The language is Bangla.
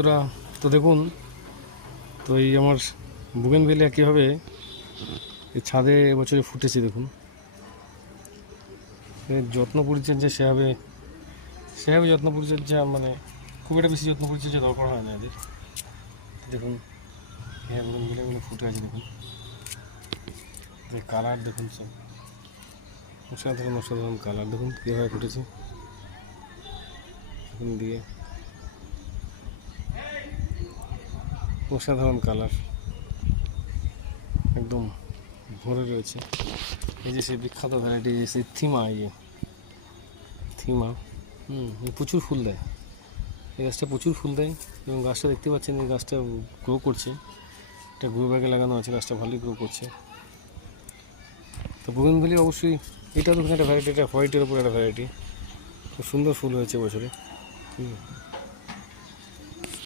ওরা তো দেখুন, তো এই আমার বুগেনভেলিয়া কীভাবে এই ছাদে এবছরে ফুটেছে দেখুন। এর যত্ন পরিচর্যা সেভাবে যত্ন পরিচর্যা মানে খুব একটা বেশি যত্ন পরিচর্যা দরকার হয় না এদের। দেখুন হ্যাঁ বুগেনভেলিয়াগুলো ফুটে আছে দেখুন, যে কালার দেখুন, সব অসাধারণ অসাধারণ কালার দেখুন কীভাবে ফুটেছে এখন দিয়ে, অসাধারণ কালার একদম ভরে রয়েছে। এই যে সেই বিখ্যাত ভ্যারাইটি সেই থিমা প্রচুর ফুল দেয়, এই গাছটা প্রচুর ফুল দেয় এবং গাছটা দেখতে পাচ্ছেন এই গাছটা গ্রো করছে, এটা গ্রো ব্যাগে লাগানো আছে, গাছটা ভালোই গ্রো করছে। তো বুগেনভেলিয়া অবশ্যই এটা তো একটা ভ্যারাইটি, এটা হোয়াইটের ওপর একটা ভ্যারাইটি, খুব সুন্দর ফুল হয়েছে বছরে।